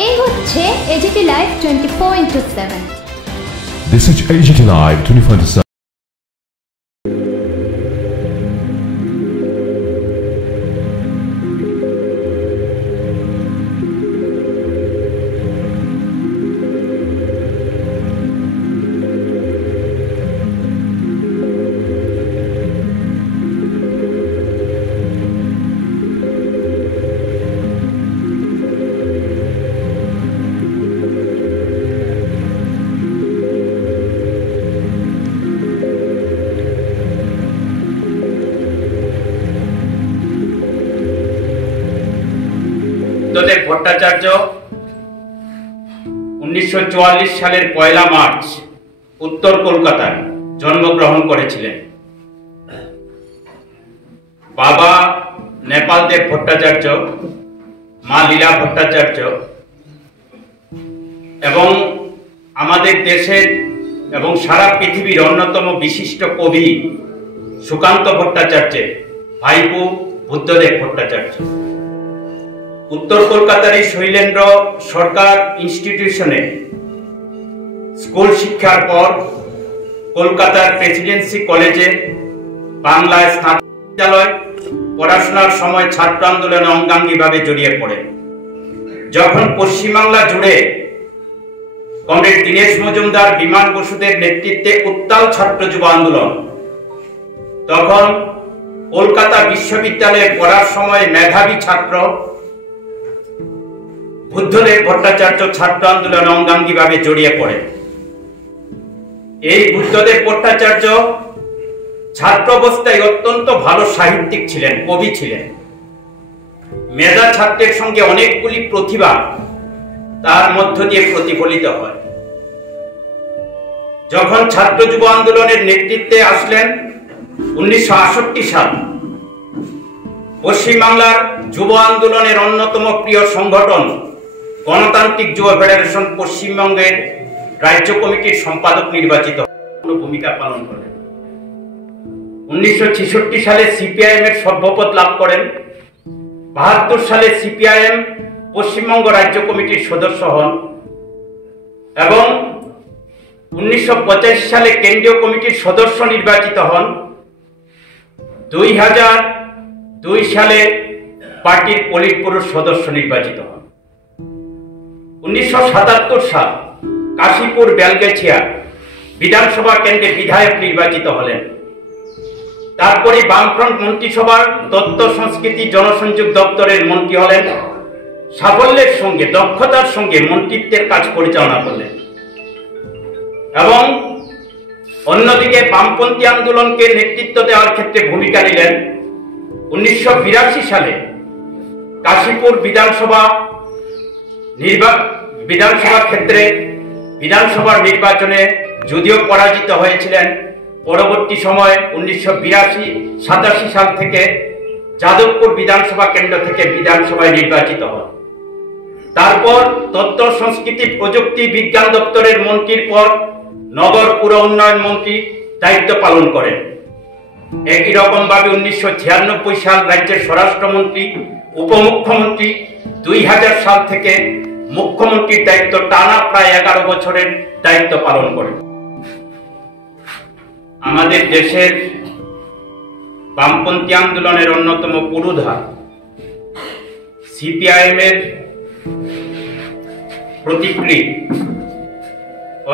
এই হচ্ছে AGT live 24/7। This is AGT Live 24/7. Buddhadeb Bhattacharya 1944 সালের 1 মার্চ উত্তর কলকাতায় জন্মগ্রহণ করেছিলেন। বাবা নেপালদেব ভট্টাচার্য, মা লীলা ভট্টাচার্য এবং আমাদের দেশের এবং সারা পৃথিবীর অন্যতম বিশিষ্ট কবি সুকান্ত ভট্টাচার্যের ভাইপো বুদ্ধদেব ভট্টাচার্য। উত্তর কলকাতার এই শৈলেন্দ্র সরকার ইনস্টিটিউশনে স্কুল শিক্ষার পর কলকাতার প্রেসিডেন্সি কলেজে বাংলায় স্নাতক বিদ্যালয় পড়াশোনার সময় ছাত্র আন্দোলনে অঙ্গাঙ্গিভাবে জড়িয়ে পড়েন। যখন পশ্চিমবাংলা জুড়ে কমরেড দীনেশ মজুমদার, বিমান বসুদের নেতৃত্বে উত্তাল ছাত্র যুব আন্দোলন, তখন কলকাতা বিশ্ববিদ্যালয়ে পড়ার সময় মেধাবী ছাত্র বুদ্ধদেব ভট্টাচার্য ছাত্র আন্দোলনে অঙ্গাঙ্গিভাবে জড়িয়ে পড়েন। এই বুদ্ধদেব ভট্টাচার্য ছাত্র অবস্থায় অত্যন্ত ভালো সাহিত্যিক ছিলেন, কবি ছিলেন। মেধা ছাত্রের সঙ্গে অনেকগুলি প্রতিভা তার মধ্য দিয়ে প্রতিফলিত হয়। যখন ছাত্র যুব আন্দোলনের নেতৃত্বে আসলেন 1968 সাল, পশ্চিমবাংলার যুব আন্দোলনের অন্যতম প্রিয় সংগঠন গণতান্ত্রিক যুব ফেডারেশন পশ্চিমবঙ্গের রাজ্য কমিটির সম্পাদক নির্বাচিত ভূমিকা পালন করেন। 1966 সালে সিপিআইএম এর সভ্যপদ লাভ করেন। 72 সালে সিপিআইএম পশ্চিমবঙ্গ রাজ্য কমিটির সদস্য হন এবং 1985 সালে কেন্দ্রীয় কমিটির সদস্য নির্বাচিত হন। 2002 সালে পার্টির পলিট ব্যুরোর সদস্য নির্বাচিত হন। 1977 সাল কাশীপুর বেলগেছিয়া বিধানসভা কেন্দ্রে বিধায়ক নির্বাচিত হলেন। তারপরে বামফ্রন্ট মন্ত্রিসভার তথ্য সংস্কৃতি জনসংযোগ দপ্তরের মন্ত্রী হলেন। সাফল্যের সঙ্গে, দক্ষতার সঙ্গে মন্ত্রিত্বের কাজ পরিচালনা করলেন এবং অন্যদিকে বামপন্থী আন্দোলনকে নেতৃত্ব দেওয়ার ক্ষেত্রে ভূমিকা নিলেন। 1982 সালে কাশীপুর বিধানসভা ক্ষেত্রে বিধানসভার নির্বাচনে যদিও পরাজিত হয়েছিলেন, পরবর্তী সময়ে 1982-87 সাল থেকে যাদবপুর বিধানসভা কেন্দ্র থেকে বিধানসভায় নির্বাচিত হন। তারপর তথ্য সংস্কৃতি প্রযুক্তি বিজ্ঞান দপ্তরের মন্ত্রীর পর নগর পুর উন্নয়ন মন্ত্রী দায়িত্ব পালন করেন। একই রকম ভাবে 1996 সাল রাজ্যের স্বরাষ্ট্রমন্ত্রী, উপমুখ্যমন্ত্রী, 2000 সাল থেকে মুখ্যমন্ত্রীর দায়িত্ব টানা প্রায় 11 বছরের দায়িত্ব পালন করেন। আমাদের দেশের বামপন্থী আন্দোলনের অন্যতম পুরোধা সিপিআইএম এর প্রতিকৃত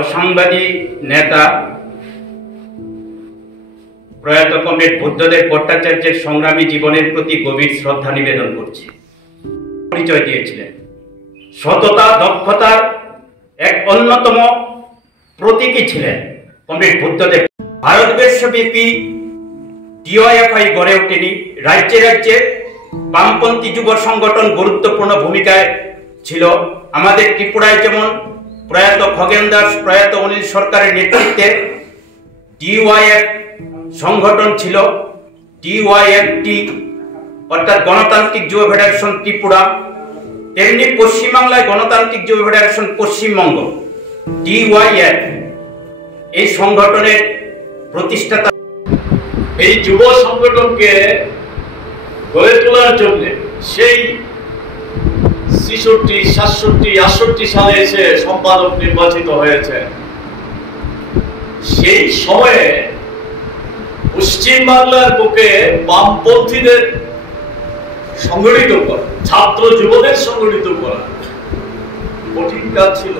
অসাংবাদী নেতা প্রয়াত কমরেড বুদ্ধদেব ভট্টাচার্যের সংগ্রামী জীবনের প্রতি গভীর শ্রদ্ধা নিবেদন করছি। পরিচয় দিয়েছিলেন সততা, দক্ষতার এক অন্যতম প্রতীকী ছিলেন কমরেড বুদ্ধদেব। ভারতবর্ষব্যাপী ডিওএফআই গড়ে ওঠেনি। রাজ্যে রাজ্যে বামপন্থী যুব সংগঠন গুরুত্বপূর্ণ ভূমিকায় ছিল। আমাদের ত্রিপুরায় যেমন প্রয়াত খগেন দাস, প্রয়াত অনিল সরকারের নেতৃত্বে ডিওয়াইএফ সংগঠন ছিল, ডিওয়াইএফটি অর্থাৎ গণতান্ত্রিক যুব ফেডারেশন ত্রিপুরা। তেমনি পশ্চিমবাংলায় গণতান্ত্রিক যুব ফেডারেশন পশ্চিমবঙ্গ, ডিওয়াইএফ, এই সংগঠনের প্রতিষ্ঠাতা। এই যুব সংগঠনকে গড়ে তোলার জন্য সেই ছেষট্টি, 67, 68 সালে এসে সম্পাদক নির্বাচিত হয়েছে। সেই সময়ে পশ্চিম বাংলার বুকে বামপন্থীদের সংগঠিত করা, ছাত্র যুবদের সংগঠিত করা কঠিন কাজ ছিল,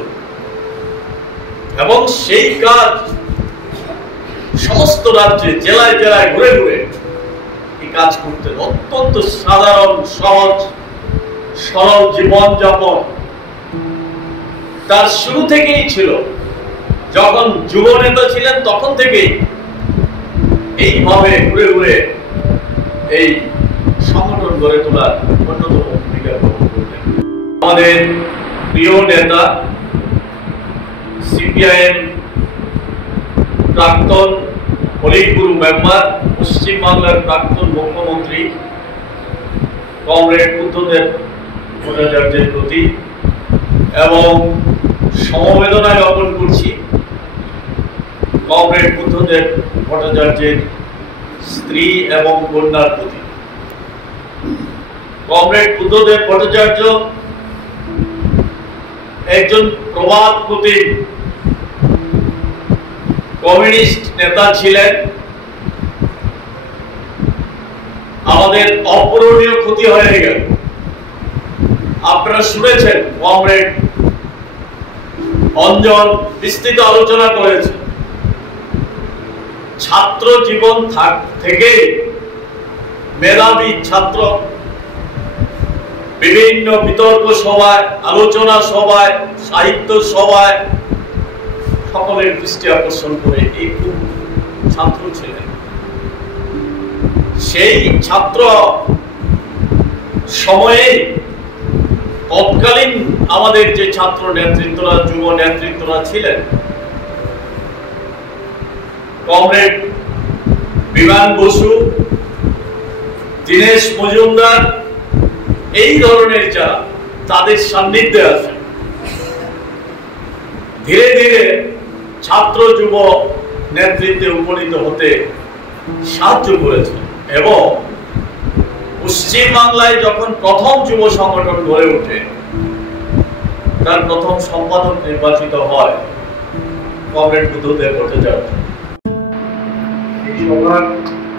এবং সেই কাজ সমস্ত রাজ্যে জেলায় জেলায় ঘুরে ঘুরে এই কাজ করতেন। অত্যন্ত সাধারণ সহজ সরল জীবনযাপন তার শুরু থেকেই ছিল। যখন যুব নেতা ছিলেন তখন থেকেই এইভাবে ঘুরে ঘুরে এই সংগঠন গড়ে তোলার অন্যতম ভূমিকা গ্রহণ করলেন। আমাদের প্রিয় নেতা সিপিআইএম প্রাক্তন পলিটব্যুরো মেম্বার, পশ্চিমবাংলার প্রাক্তন মুখ্যমন্ত্রী কমরেড বুদ্ধদেব ভট্টাচার্যের প্রতি এবং সমবেদনা জ্ঞাপন করছি কমরেড বুদ্ধদেব ভট্টাচার্যের স্ত্রী এবং কন্যার প্রতি। কমরেড বুদ্ধদেব ভট্টাচার্য একজন প্রবাদ প্রতীক কমিউনিস্ট নেতা ছিলেন। আমাদের অপূরণীয় ক্ষতি হয়ে গেল। আপনারা শুনেছেন কমরেড অঞ্জন বিস্তৃত আলোচনা করেছে। ছাত্র জীবন থেকে মেধাবী ছাত্র বিভিন্ন বিতর্ক সভায়, আলোচনা সভায়, সাহিত্য সভায় সকলের দৃষ্টি আকর্ষণ করে এই খুব ছাত্র ছিলেন। সেই ছাত্র সময়ে তৎকালীন আমাদের যে ছাত্র নেতৃত্বরা, যুব নেতৃত্বরা ছিলেন, কমরেড বিমান বসু, দীনেশ মজুমদার, এই ধরনের যারা তাদের সান্নিধ্যে আছে, ধীরে ধীরে ছাত্র যুব নেতৃত্বে উপনীত হতে সাহায্য করেছে। এবং পশ্চিম বাংলায় যখন প্রথম যুব সংগঠন গড়ে ওঠে, তার প্রথম সম্পাদক নির্বাচিত হয় কমরেড বুদ্ধদেব ভট্টাচার্য। এই সভার